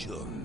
Chun.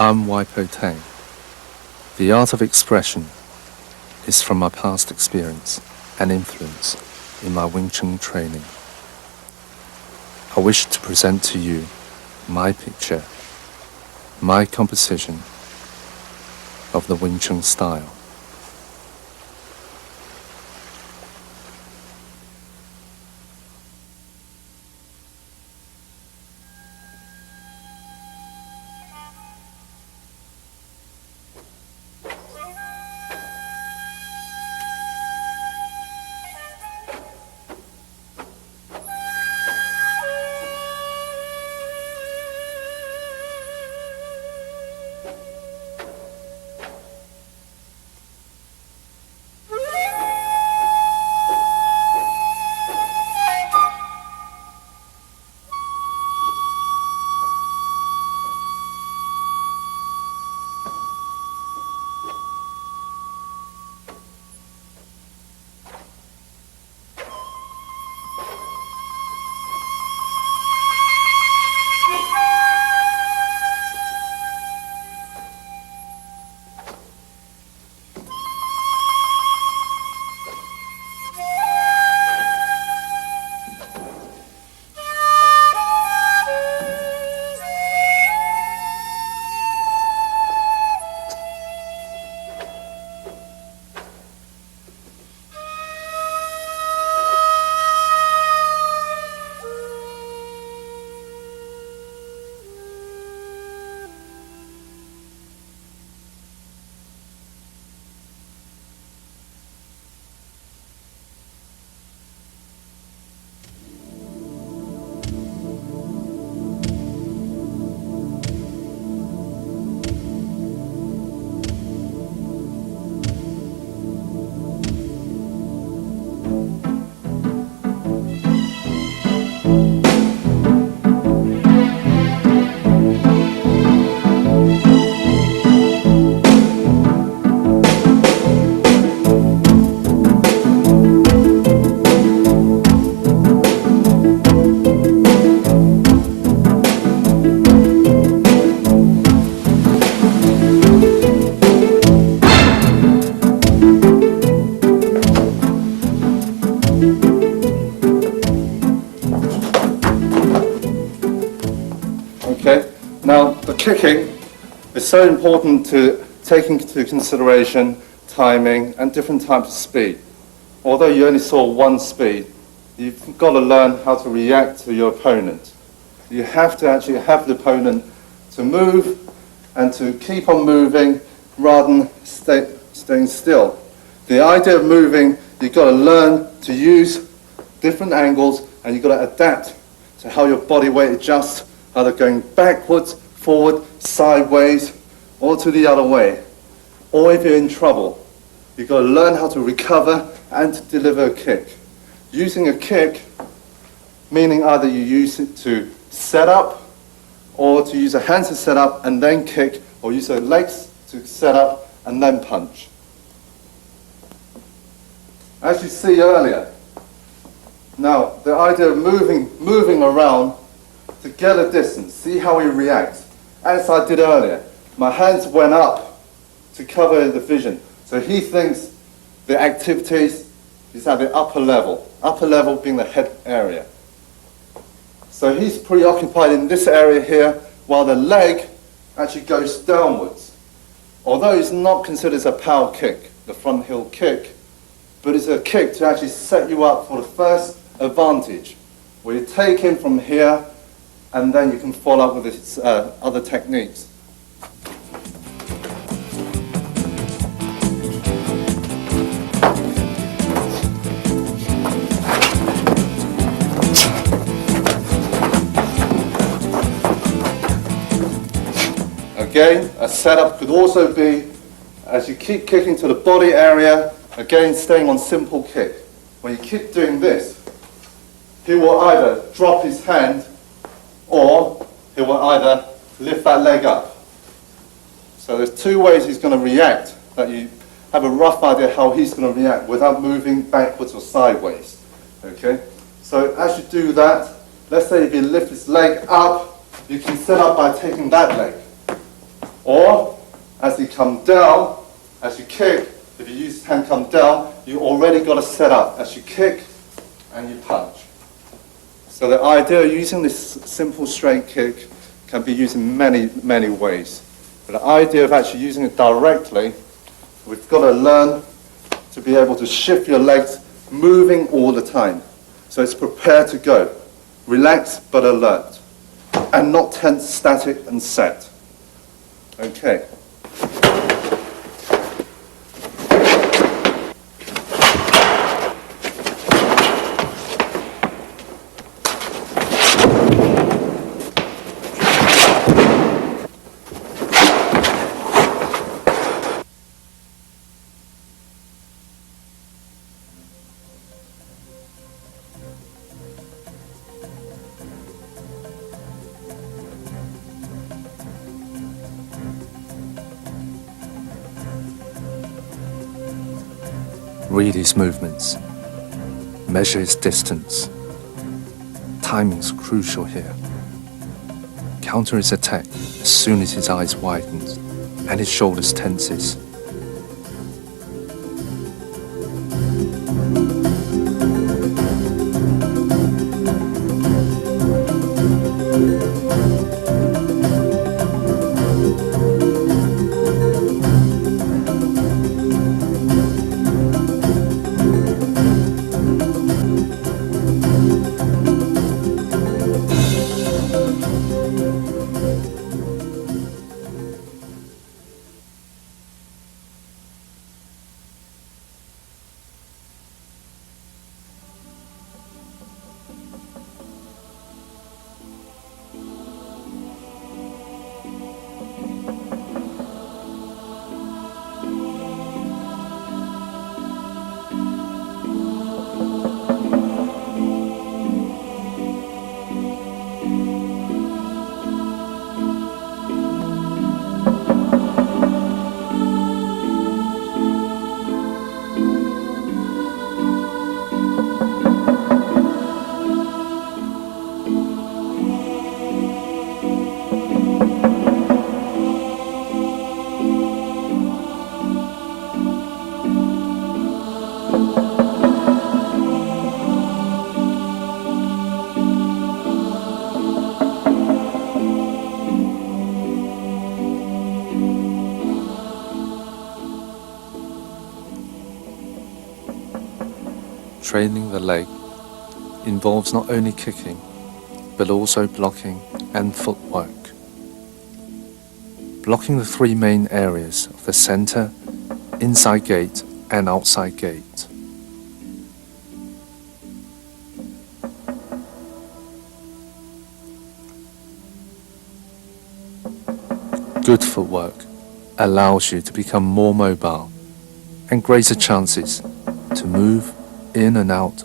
I'm Waipo Tang. The art of expression is from my past experience and influence in my Wing Chun training. I wish to present to you my picture, my composition of the Wing Chun style. Now, the kicking is so important to take into consideration timing and different types of speed. Although you only saw one speed, you've got to learn how to react to your opponent. You have to actually have the opponent to move and to keep on moving rather than staying still. The idea of moving, you've got to learn to use different angles, and you've got to adapt to how your body weight adjusts, either going backwards, forward, sideways, or to the other way. Or if you're in trouble, you've got to learn how to recover and to deliver a kick. Using a kick, meaning either you use it to set up, or to use a hand to set up and then kick, or use your legs to set up and then punch. As you see earlier, now the idea of moving around to get a distance, see how he reacts. As I did earlier, my hands went up to cover the vision. So he thinks the activities is at the upper level being the head area. So he's preoccupied in this area here, while the leg actually goes downwards. Although it's not considered as a power kick, the front heel kick, but it's a kick to actually set you up for the first advantage, where you take in from here, and then you can follow up with its other techniques. Again, a setup could also be, as you keep kicking to the body area, again staying on simple kick. When you keep doing this, he will either drop his hand or he will either lift that leg up. So there's two ways he's going to react, that you have a rough idea how he's going to react without moving backwards or sideways. Okay? So as you do that, let's say if you lift his leg up, you can set up by taking that leg. Or, as you come down, as you kick, if you use his hand come down, you already got to set up as you kick and you punch. So the idea of using this simple straight kick can be used in many, many ways. But the idea of actually using it directly, we've got to learn to be able to shift your legs, moving all the time. So it's prepared to go. Relaxed but alert. And not tense, static and set. Okay. Read his movements. Measure his distance. Timing's crucial here. Counter his attack as soon as his eyes widen and his shoulders tenses. Training the leg involves not only kicking, but also blocking and footwork. Blocking the three main areas of the center, inside gate and outside gate. Good footwork allows you to become more mobile and greater chances to move in and out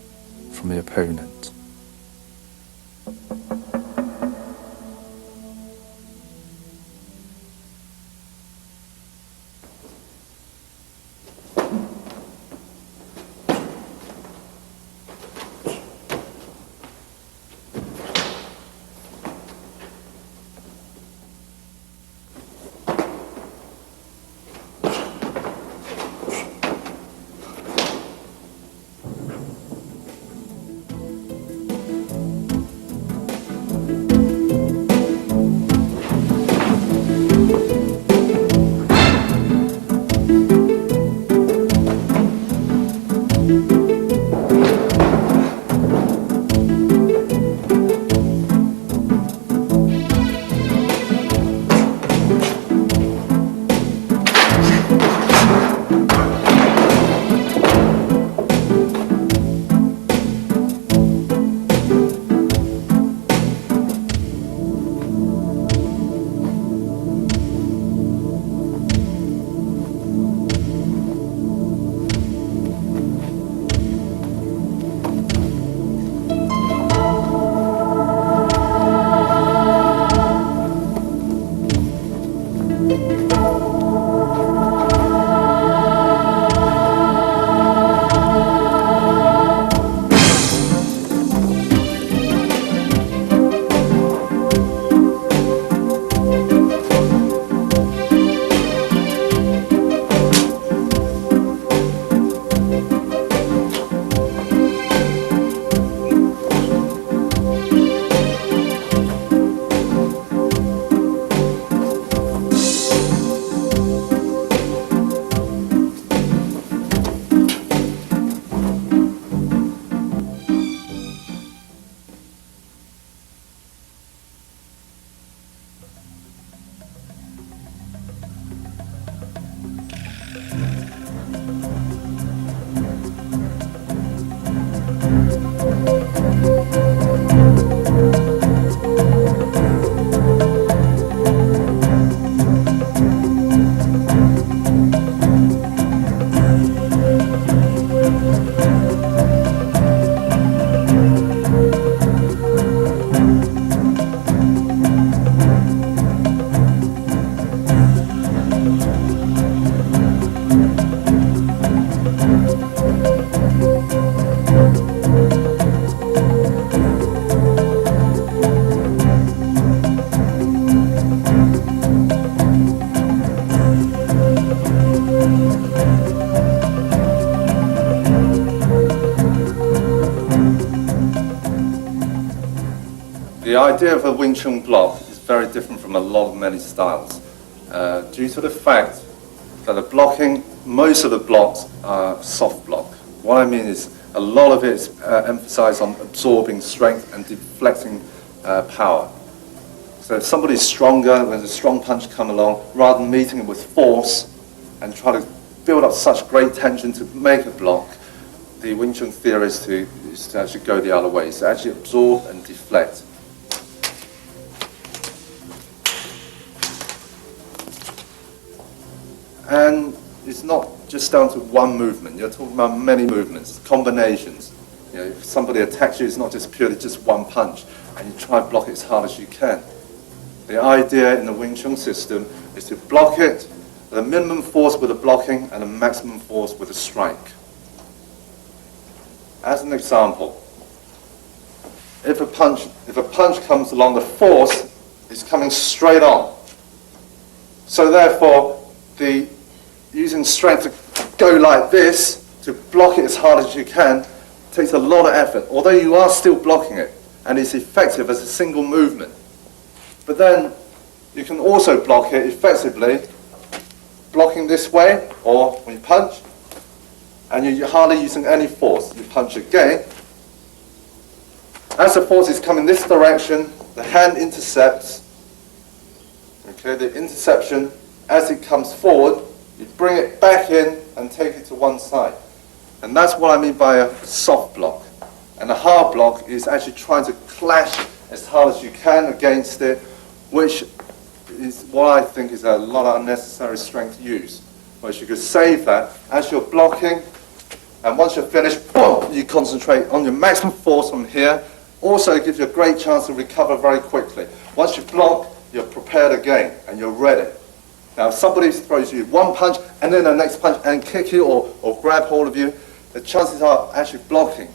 from the opponent. The idea of a Wing Chun block is very different from a lot of many styles, due to the fact that the blocking, most of the blocks are soft block. What I mean is a lot of it is emphasized on absorbing strength and deflecting power. So if somebody's stronger, when a strong punch come along, rather than meeting it with force and try to build up such great tension to make a block, the Wing Chun theory is to actually go the other way, so actually absorb and deflect. And it's not just down to one movement. You're talking about many movements, combinations. You know, if somebody attacks you, it's not just purely just one punch, and you try to block it as hard as you can. The idea in the Wing Chun system is to block it at a minimum force with a blocking and a maximum force with a strike. As an example, if a punch comes along, the force is coming straight on. So therefore, using strength to go like this, to block it as hard as you can, takes a lot of effort, although you are still blocking it, and it's effective as a single movement. But then you can also block it effectively, blocking this way, or when you punch, and you're hardly using any force. You punch again. As the force is coming this direction, the hand intercepts. Okay, the interception, as it comes forward, you bring it back in and take it to one side. And that's what I mean by a soft block. And a hard block is actually trying to clash as hard as you can against it, which is what I think is a lot of unnecessary strength use. Whereas you could save that as you're blocking, and once you're finished, boom, you concentrate on your maximum force from here. Also, it gives you a great chance to recover very quickly. Once you block, you're prepared again, and you're ready. Now, if somebody throws you one punch, and then the next punch, and kick you or grab hold of you, the chances are actually blocking.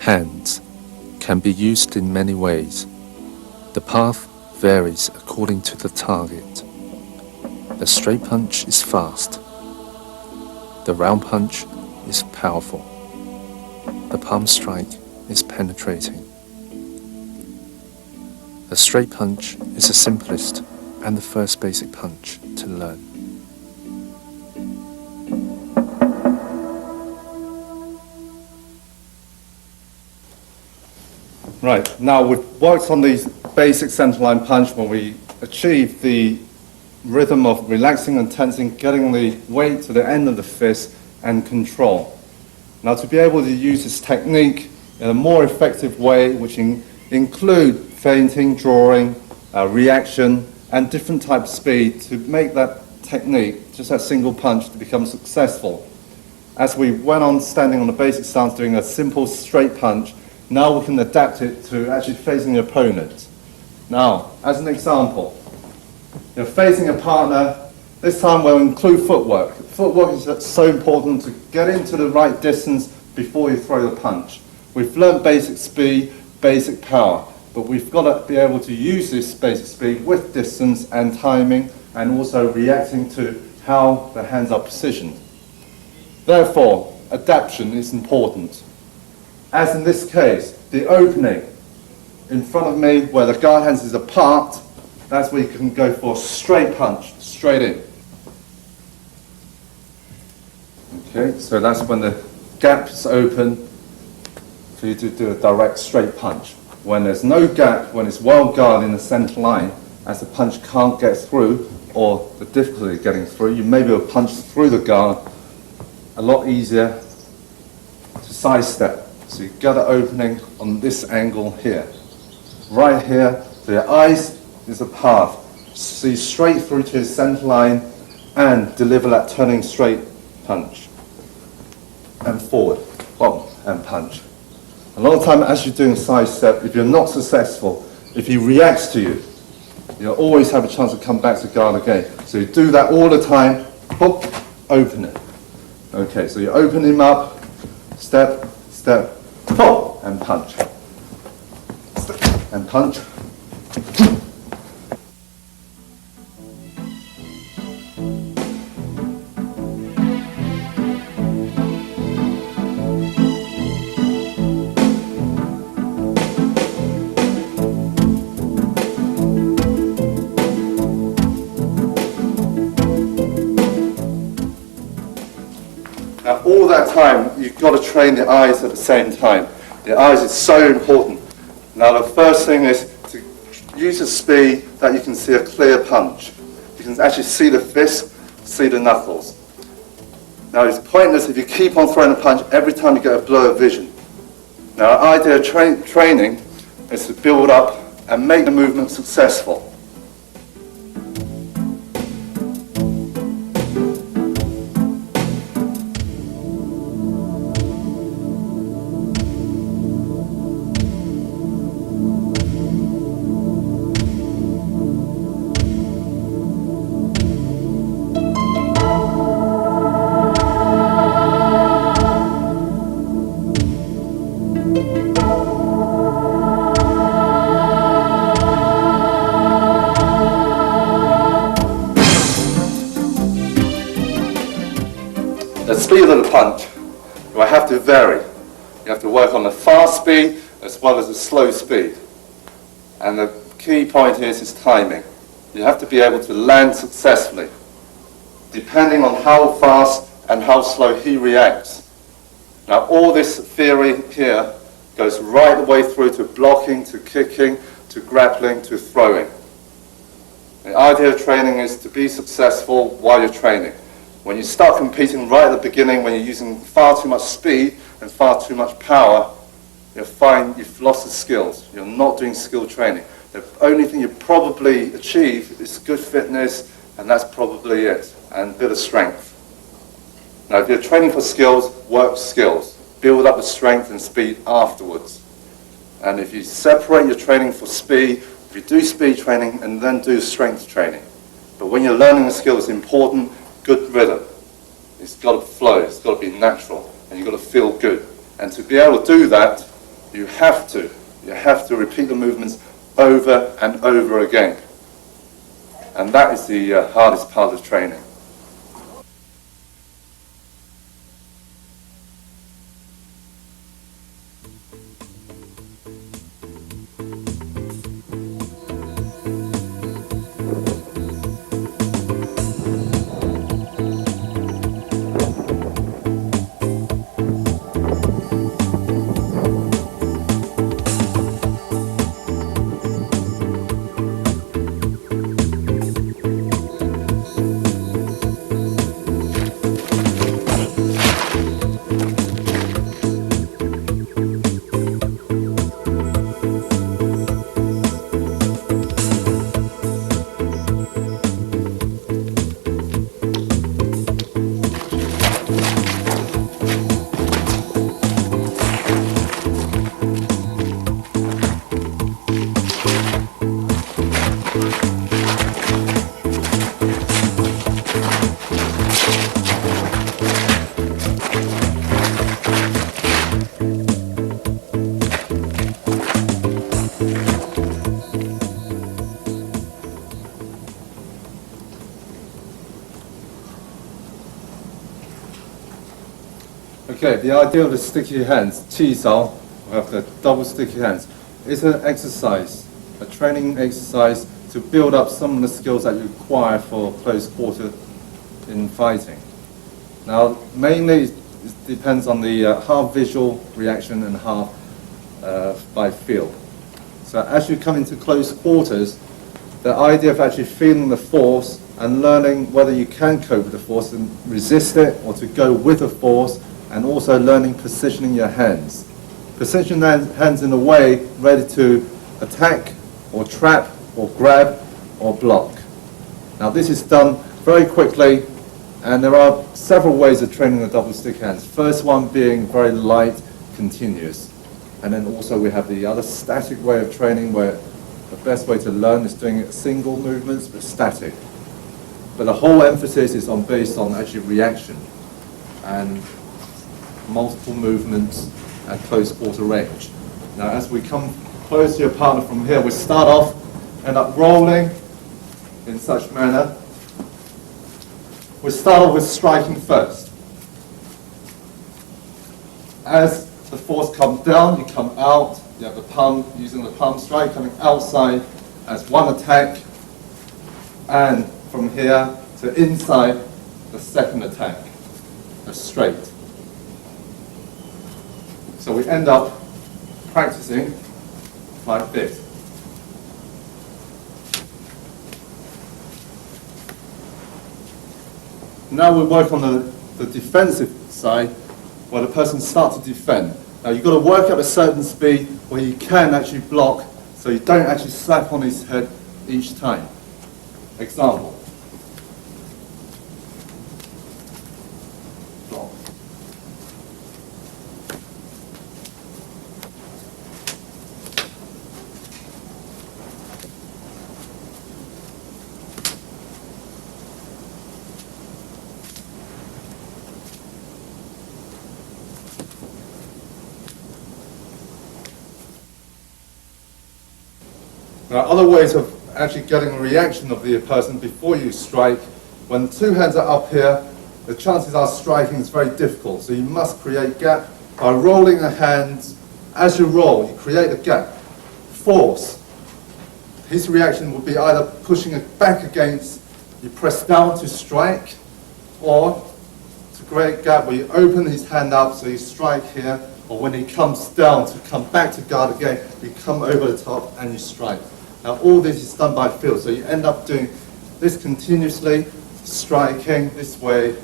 Hands can be used in many ways. The path varies according to the target. The straight punch is fast. The round punch is powerful. The palm strike is penetrating. The straight punch is the simplest and the first basic punch to learn. Right, now we've worked on these basic centerline punch when we achieve the rhythm of relaxing and tensing, getting the weight to the end of the fist and control. Now to be able to use this technique in a more effective way, which include feinting, drawing, reaction, and different types of speed to make that technique, just that single punch, to become successful. As we went on standing on the basic stance doing a simple straight punch, now we can adapt it to actually facing the opponent. Now, as an example, you're facing a partner. This time we'll include footwork. Footwork is so important to get into the right distance before you throw the punch. We've learned basic speed, basic power, but we've got to be able to use this basic speed with distance and timing, and also reacting to how the hands are positioned. Therefore, adaptation is important. As in this case, the opening in front of me where the guard hands is apart, that's where you can go for a straight punch, straight in. Okay, so that's when the gap is open for you to do a direct straight punch. When there's no gap, when it's well guarded in the center line, as the punch can't get through, or the difficulty of getting through, you may be able to punch through the guard a lot easier to sidestep. So you get an opening on this angle here. Right here, so your eyes is a path. See straight through to his center line and deliver that turning straight punch. And forward, boom, and punch. A lot of time as you're doing a sidestep, if you're not successful, if he reacts to you, you'll always have a chance to come back to guard again. So you do that all the time, boom, open it. Okay, so you open him up, step, step, boom, and punch. Step, and punch. all that time, you've got to train the eyes at the same time. The eyes is so important. Now, the first thing is to use a speed that you can see a clear punch. You can actually see the fist, see the knuckles. Now, it's pointless if you keep on throwing a punch every time you get a blur of vision. Now, the idea of training is to build up and make the movement successful. The speed of the punch will have to vary. You have to work on the fast speed as well as the slow speed. And the key point here is timing. You have to be able to land successfully, depending on how fast and how slow he reacts. Now, all this theory here goes right the way through to blocking, to kicking, to grappling, to throwing. The idea of training is to be successful while you're training. When you start competing right at the beginning, when you're using far too much speed and far too much power, you'll find you've lost the skills. You're not doing skill training. The only thing you probably achieve is good fitness, and that's probably it, and a bit of strength. Now, if you're training for skills, work skills. Build up the strength and speed afterwards. And if you separate your training for speed, if you do speed training and then do strength training. But when you're learning a skill, it's important, good rhythm. It's got to flow, it's got to be natural, and you've got to feel good. And to be able to do that, you have to repeat the movements over and over again. And that is the hardest part of training. Okay, the idea of the sticky hands, 气勺, we have the double sticky hands, is an exercise, a training exercise to build up some of the skills that you require for close quarter in fighting. Now, mainly it depends on the half visual reaction and half by feel. So as you come into close quarters, the idea of actually feeling the force and learning whether you can cope with the force and resist it or to go with the force, and also learning positioning your hands. Position hands in a way ready to attack or trap or grab or block. Now this is done very quickly, and there are several ways of training the double stick hands. First one being very light, continuous. And then also we have the other static way of training where the best way to learn is doing single movements but static. But the whole emphasis is based on actually reaction and multiple movements at close quarter range. Now as we come close to your partner from here, we start off, end up rolling in such manner. We start off with striking first. As the force comes down, you come out, you have the palm, using the palm strike, coming outside as one attack, and from here to inside, the second attack, a straight. So we end up practicing like this. Now we work on the defensive side, where the person starts to defend. Now you've got to work at a certain speed where you can actually block, so you don't actually slap on his head each time. Example. Block. There are other ways of actually getting a reaction of the person before you strike. When the two hands are up here, the chances are striking is very difficult. So you must create gap by rolling the hands. As you roll, you create a gap. Force. His reaction would be either pushing it back against, you press down to strike, or to create a gap where you open his hand up so you strike here, or when he comes down to come back to guard again, you come over the top and you strike. Now all this is done by feel, so you end up doing this continuously, striking this way.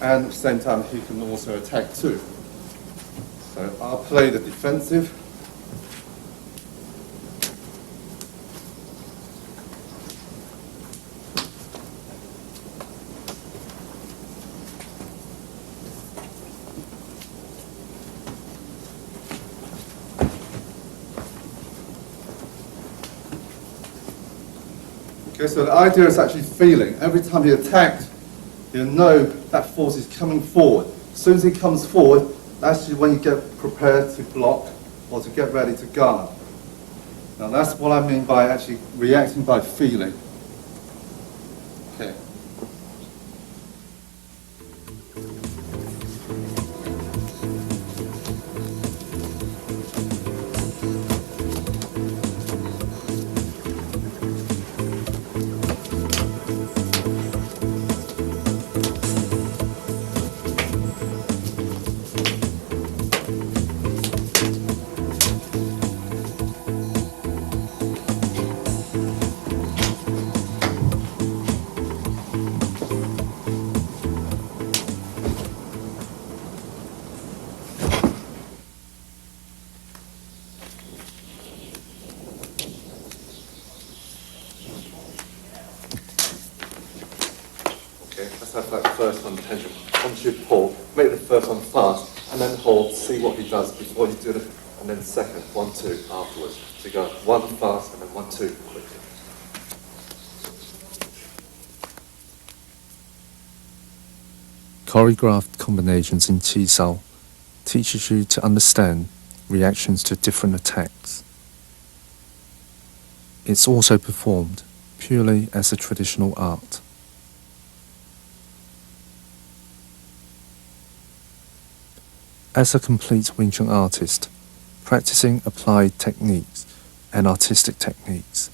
And at the same time he can also attack too. So I'll play the defensive. Okay, so the idea is actually feeling. Every time he attacked, you know that force is coming forward. As soon as he comes forward, that's when you get prepared to block or to get ready to guard. Now that's what I mean by actually reacting by feeling. Okay. Let's have that first one tension. Once you pull, make the first one fast, and then hold, see what he does before you do it, and then second, 1, 2 afterwards. So you go 1 fast, and then 1, 2 quickly. Choreographed combinations in Qi teaches you to understand reactions to different attacks. It's also performed purely as a traditional art. As a complete Wing Chun artist, practicing applied techniques and artistic techniques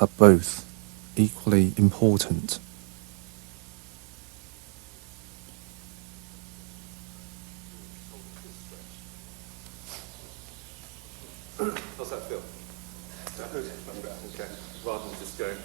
are both equally important. How's that feel? Okay, rather than just going.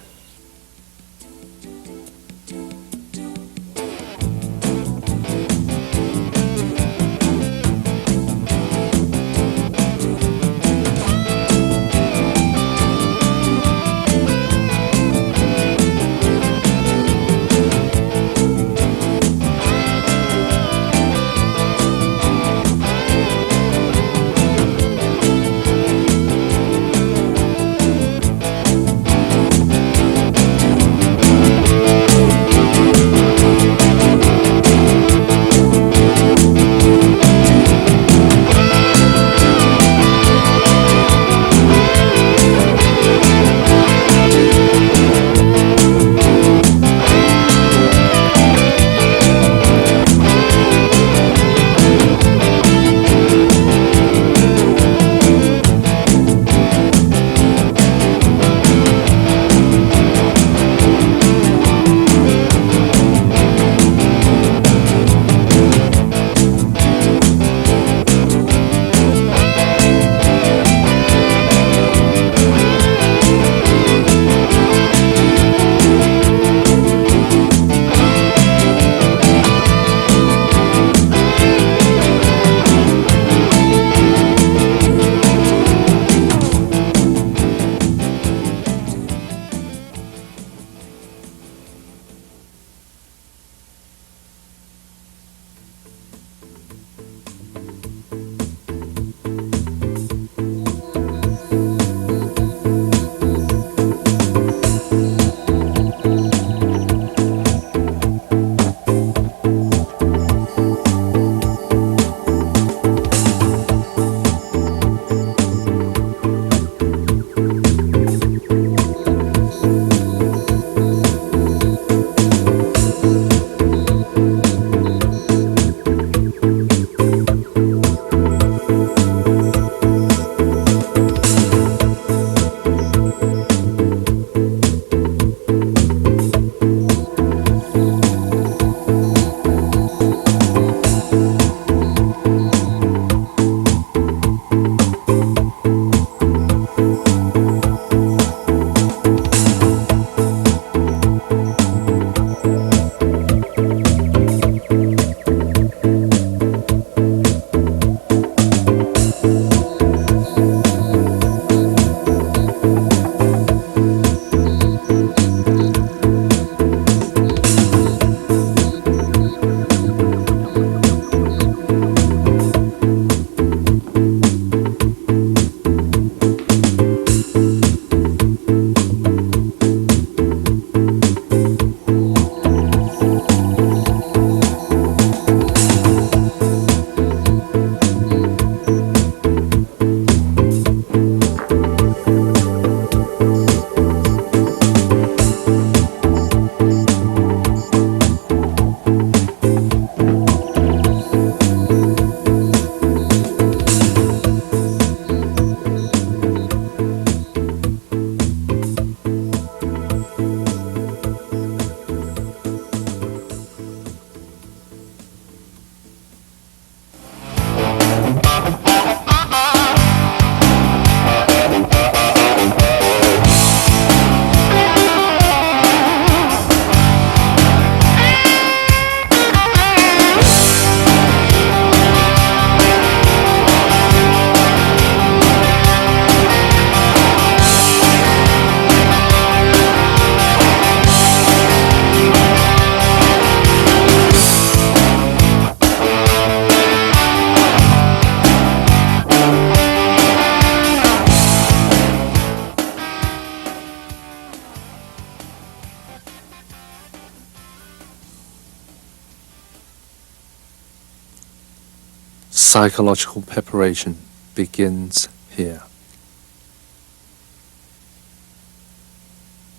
psychological preparation begins here.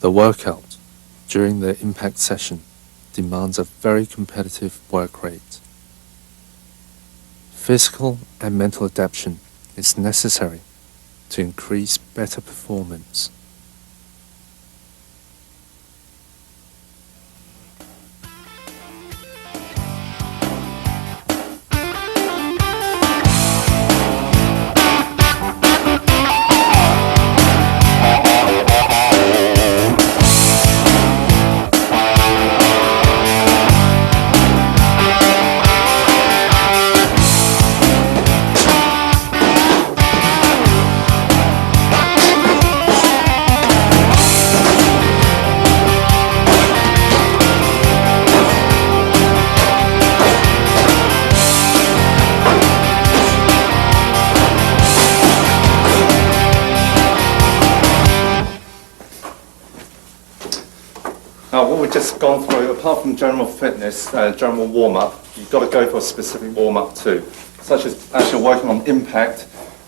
The workout during the impact session demands a very competitive work rate. Physical and mental adaptation is necessary to increase better performance. Now, what we've just gone through, apart from general fitness, general warm-up, you've got to go for a specific warm-up too, such as actually working on impact,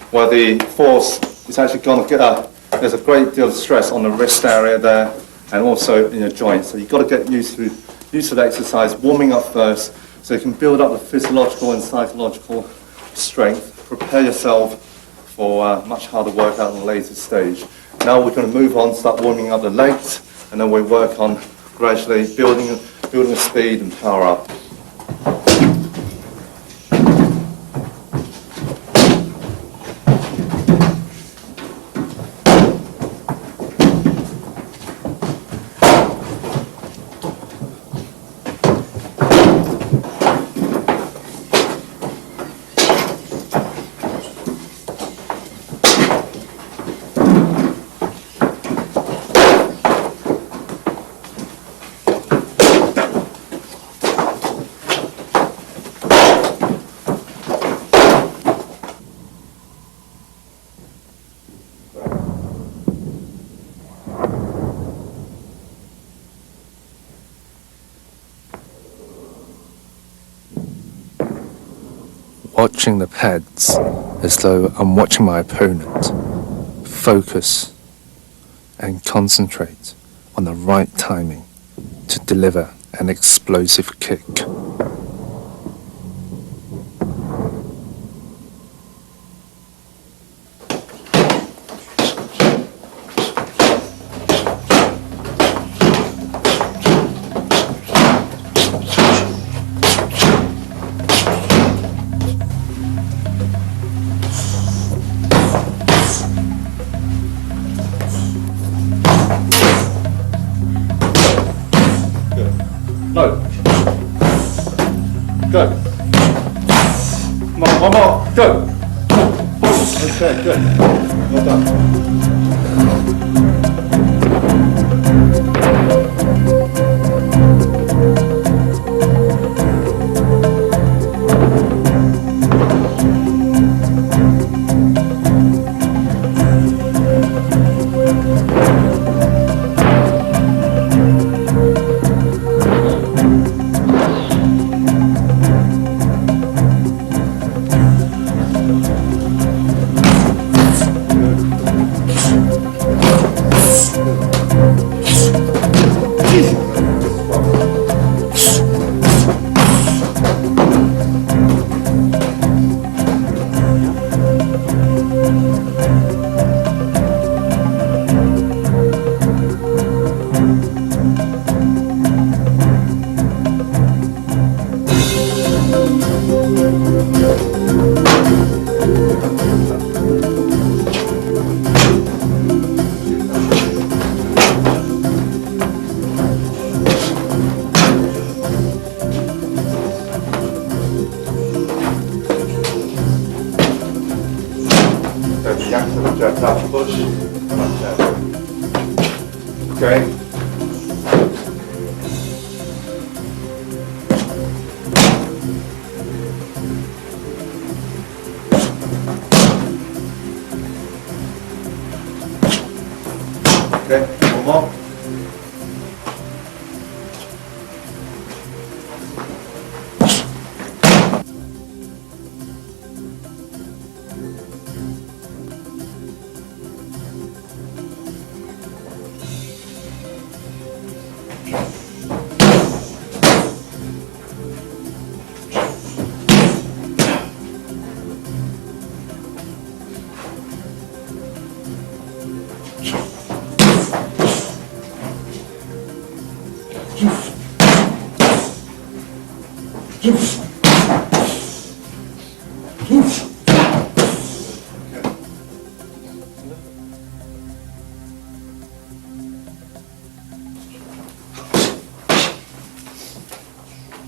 where the force is actually going to get there's a great deal of stress on the wrist area there, and also in your joints. So you've got to get used to the exercise, warming up first, so you can build up the physiological and psychological strength, prepare yourself for a much harder workout in the later stage. Now we're going to move on, start warming up the legs, and then we work on gradually building the speed and power up. Watching the pads as though I'm watching my opponent. Focus and concentrate on the right timing to deliver an explosive kick. No. Go. Come on, one more. Go. Okay, good. Well done. Push. Okay. Okay, one more.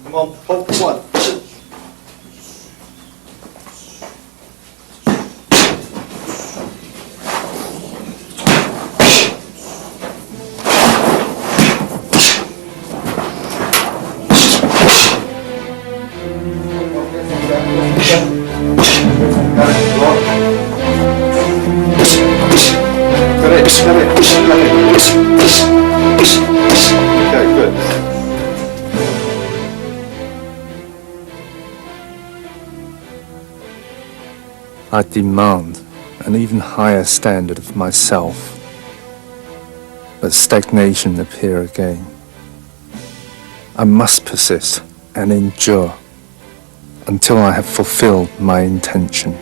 Come on, hold for one. Okay, good. I demand an even higher standard of myself, but stagnation appear again. I must persist and endure until I have fulfilled my intention.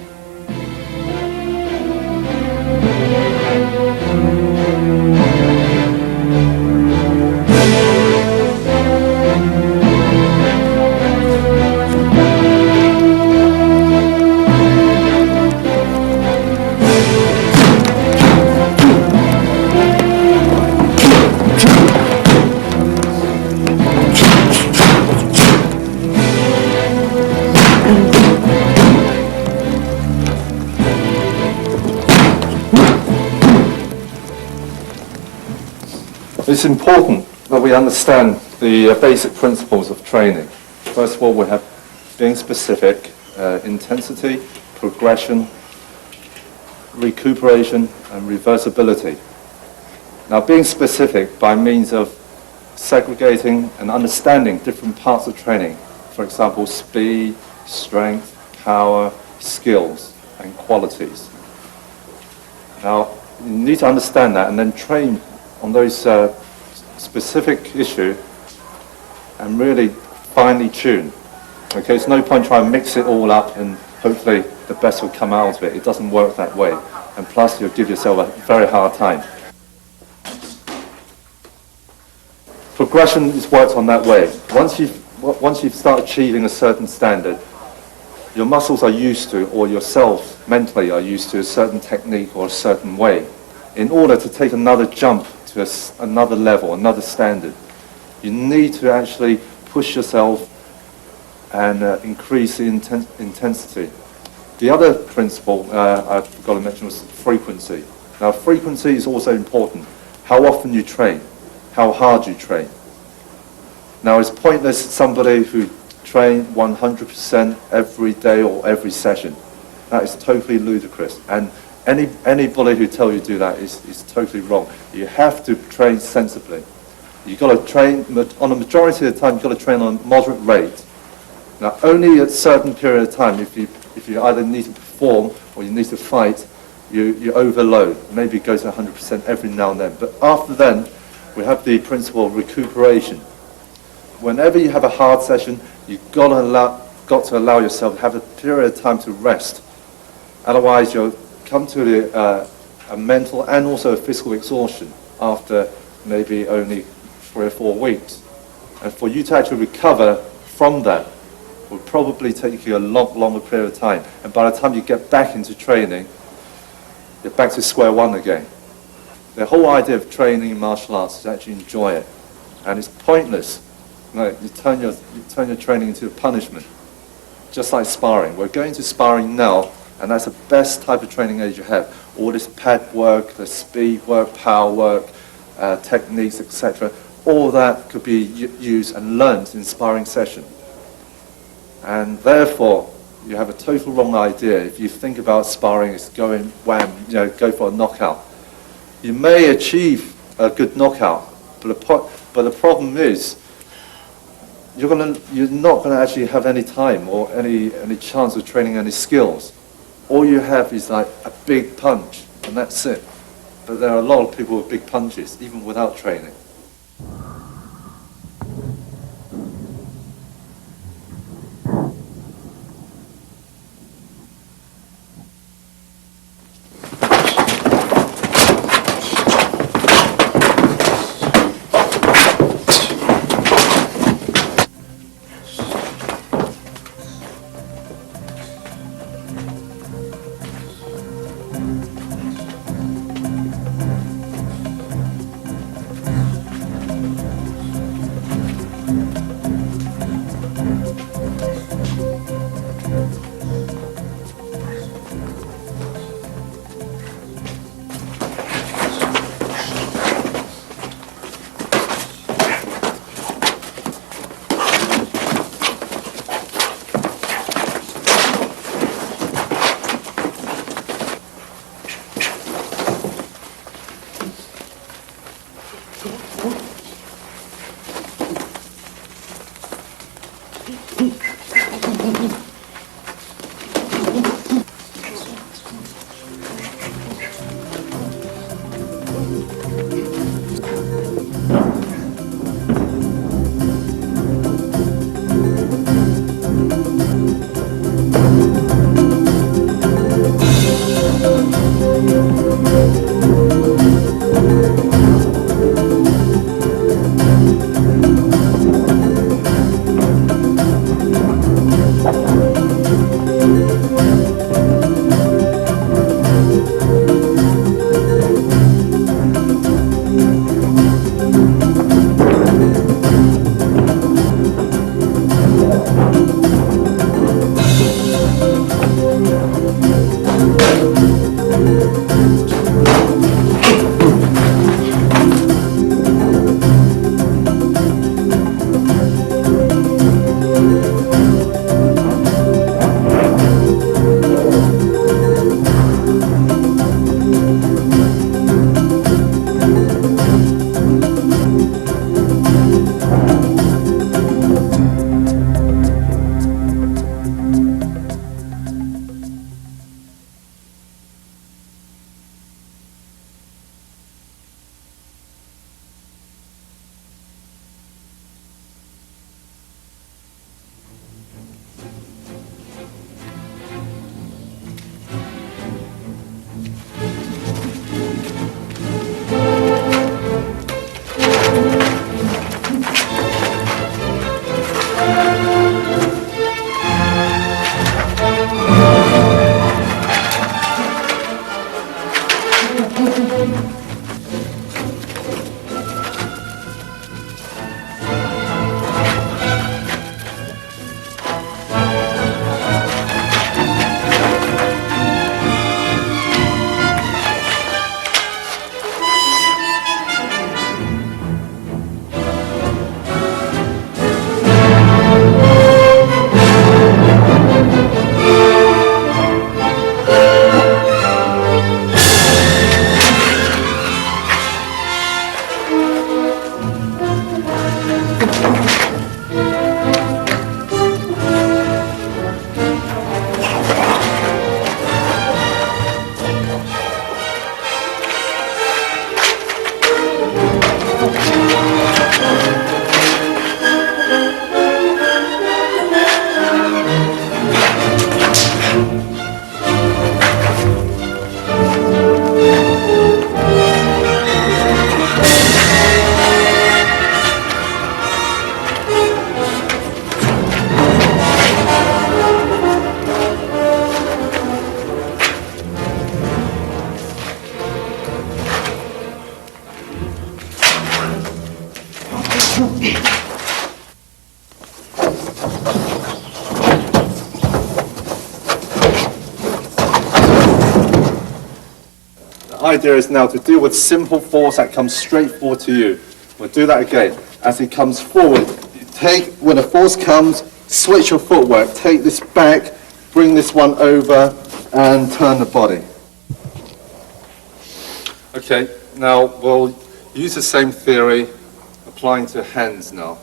It's important that we understand the basic principles of training. First of all, we have being specific, intensity, progression, recuperation, and reversibility. Now, being specific by means of segregating and understanding different parts of training, for example, speed, strength, power, skills, and qualities. Now, you need to understand that and then train on those specific issues and really finely tune. Okay, it's no point trying to mix it all up and hopefully the best will come out of it. It doesn't work that way. And plus you'll give yourself a very hard time. Progression is worked on that way. Once you've started achieving a certain standard, your muscles are used to, or yourself mentally are used to a certain technique or a certain way. In order to take another jump to another level, another standard, you need to actually push yourself and increase the intensity. The other principle I forgot to mention was frequency. Now, frequency is also important. How often you train, how hard you train. Now, it's pointless somebody who train 100% every day or every session. That is totally ludicrous. And anybody who tells you to do that is totally wrong. You have to train sensibly. You've got to train, on a majority of the time, you've got to train on a moderate rate. Now, only at a certain period of time, if you either need to perform or you need to fight, you overload. Maybe it goes to 100% every now and then. But after then, we have the principle of recuperation. Whenever you have a hard session, you've got to allow yourself to have a period of time to rest. Otherwise, you'll come to a mental and also a physical exhaustion after maybe only 3 or 4 weeks. And for you to actually recover from that will probably take you a lot longer period of time. And by the time you get back into training, you're back to square one again. The whole idea of training in martial arts is to actually enjoy it. And it's pointless. You turn your training into a punishment. Just like sparring. We're going to sparring now, and that's the best type of training aid you have. All this pad work, the speed work, power work, techniques, etc. All that could be used and learned in sparring session. And therefore, you have a total wrong idea if you think about sparring as going wham, go for a knockout. You may achieve a good knockout, but the problem is you're not going to actually have any time or any chance of training any skills. All you have is like a big punch, and that's it. But there are a lot of people with big punches, even without training. The idea is now to deal with simple force that comes straight forward to you. We'll do that again. As it comes forward, you take, when the force comes, switch your footwork. Take this back, bring this one over, and turn the body. Okay, now we'll use the same theory applying to hands now.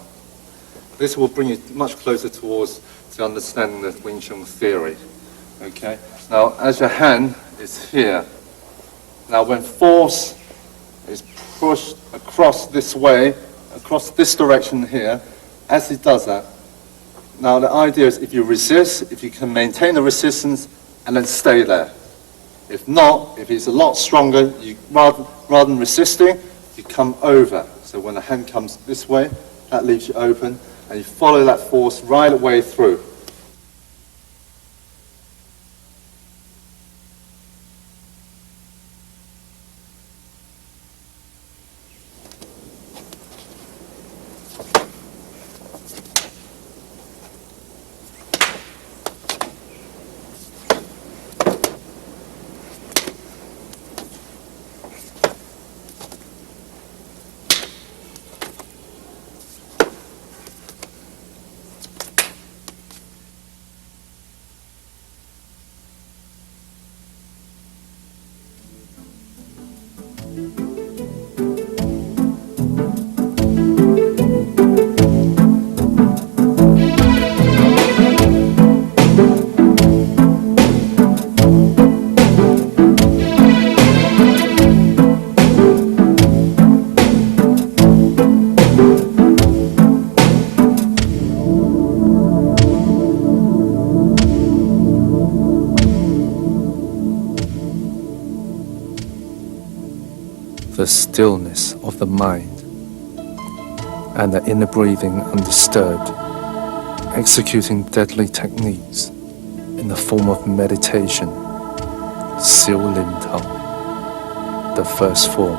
This will bring you much closer towards the understanding of Wing Chun theory. Okay, now as your hand is here, now when force is pushed across this way, across this direction here, as it does that, now the idea is if you resist, if you can maintain the resistance and then stay there. If not, if it's a lot stronger, you rather than resisting, you come over. So when the hand comes this way, that leaves you open, and you follow that force right away through. the stillness of the mind, and the inner breathing undisturbed, executing deadly techniques in the form of meditation, Xiu Lin Tao, the first form.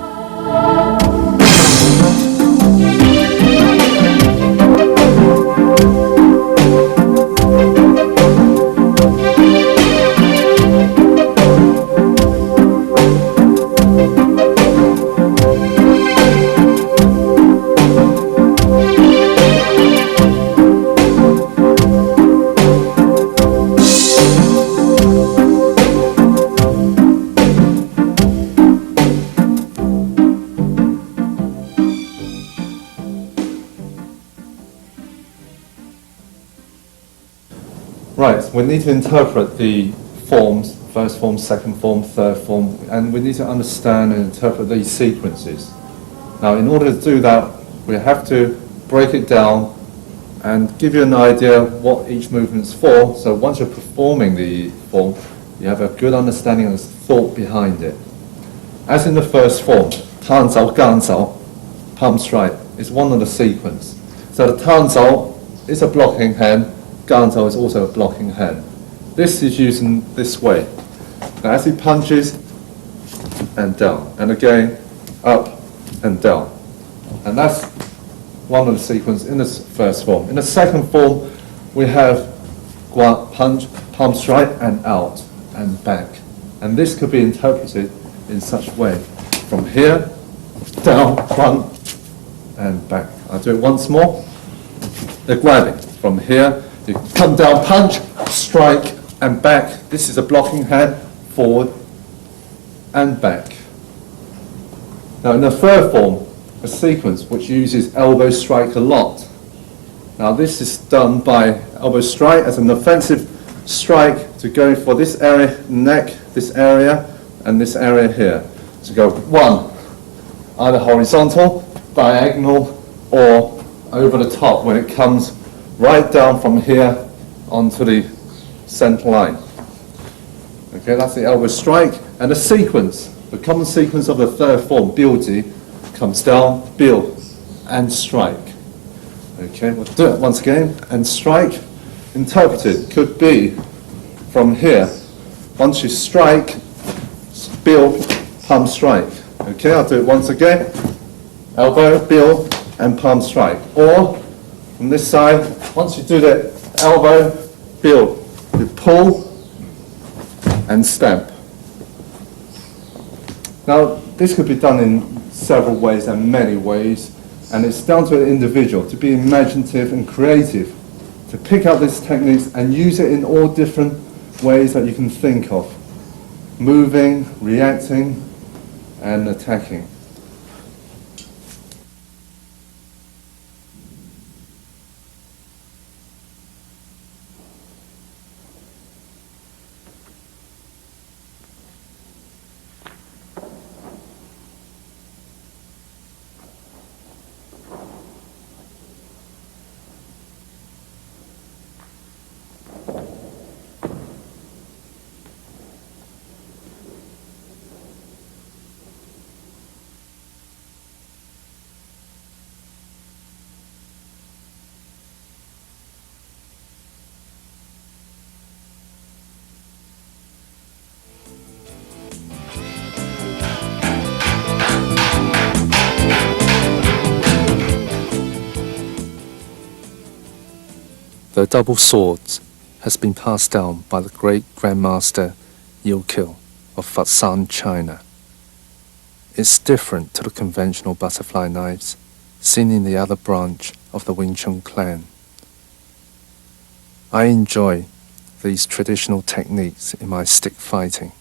Right, we need to interpret the forms, first form, second form, third form, and we need to understand and interpret these sequences. Now, in order to do that, we have to break it down and give you an idea what each movement's for, so once you're performing the form, you have a good understanding of the thought behind it. As in the first form, 探走, 干走, palm strike is one of the sequence. So the 探走 is a blocking hand, 干走 is also a blocking hand. This is used in this way. Now as he punches, and down, and again, up and down. And that's one of the sequences in this first form. In the second form, we have guan punch, palm strike, and out, and back. And this could be interpreted in such a way. From here, down, front, and back. I'll do it once more. The grabbing. From here, you come down, punch, strike, and back. This is a blocking hand, forward and back. Now in the third form, a sequence which uses elbow strike a lot. Now this is done by elbow strike as an offensive strike to go for this area, neck, this area, and this area here. To go one, either horizontal, diagonal, or over the top when it comes right down from here onto the center line. Okay, that's the elbow strike. And the sequence, the common sequence of the third form, Biuji, comes down, build, and strike. Okay, we'll do it once again. And strike, interpreted, could be from here. Once you strike, build, palm strike. Okay, I'll do it once again. Elbow, build, and palm strike. Or, from this side, once you do the elbow, build, you pull, and stamp. Now, this could be done in several ways and many ways, and it's down to an individual to be imaginative and creative, to pick up these techniques and use it in all different ways that you can think of. Moving, reacting, and attacking. The double swords has been passed down by the great Grandmaster Yilkil of Fatsan, China. It's different to the conventional butterfly knives seen in the other branch of the Wing Chun clan. I enjoy these traditional techniques in my stick fighting.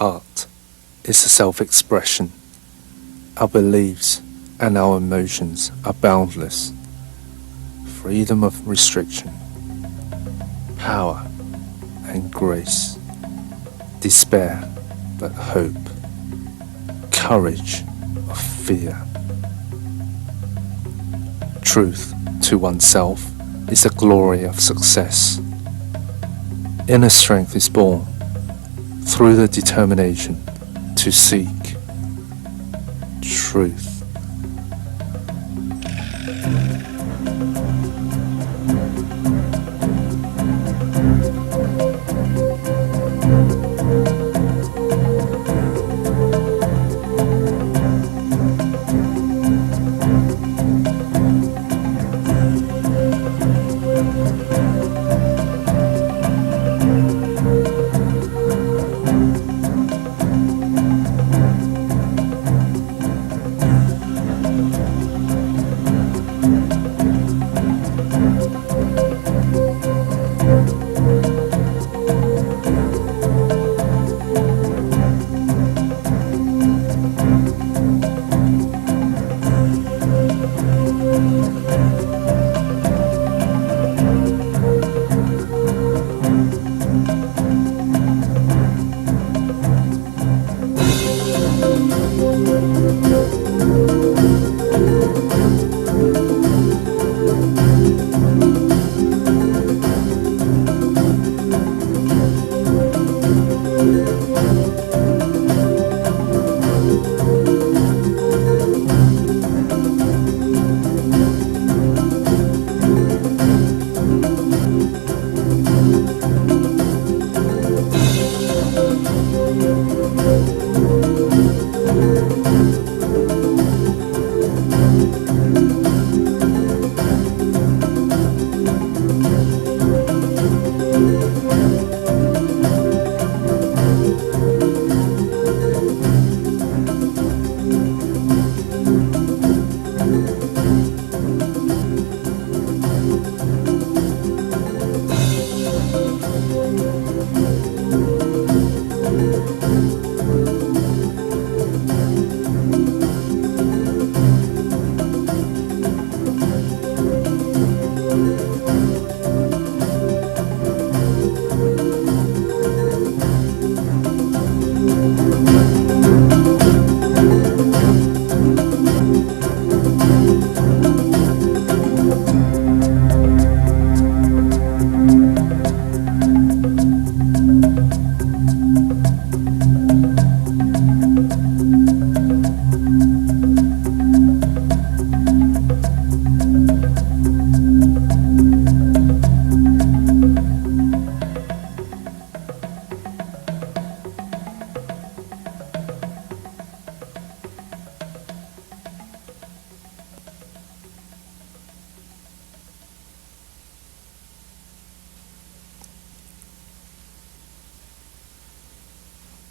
Art is a self-expression. Our beliefs and our emotions are boundless. freedom of restriction, power and grace, despair but hope, courage of fear. Truth to oneself is the glory of success. Inner strength is born through the determination to seek truth.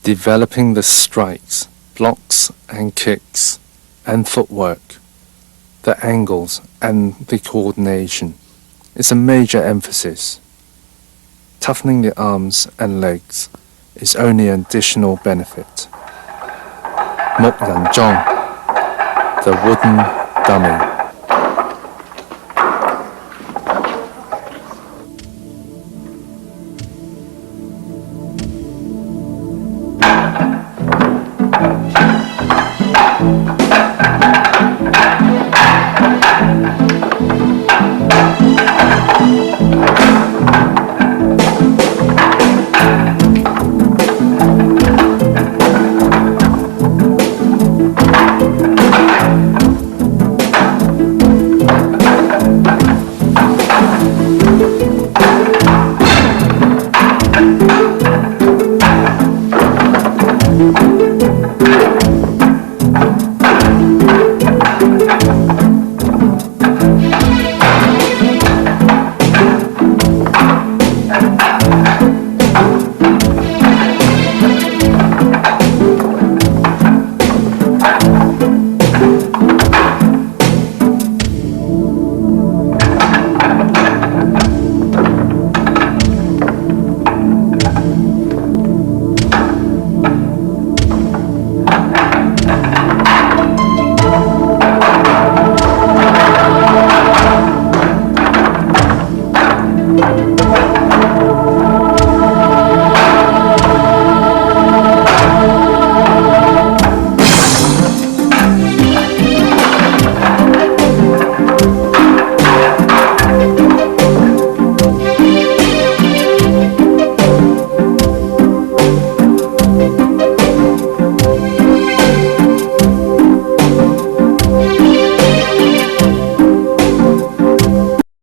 Developing the strikes, blocks and kicks and footwork, the angles and the coordination is a major emphasis. Toughening the arms and legs is only an additional benefit. 木人桩, the wooden dummy.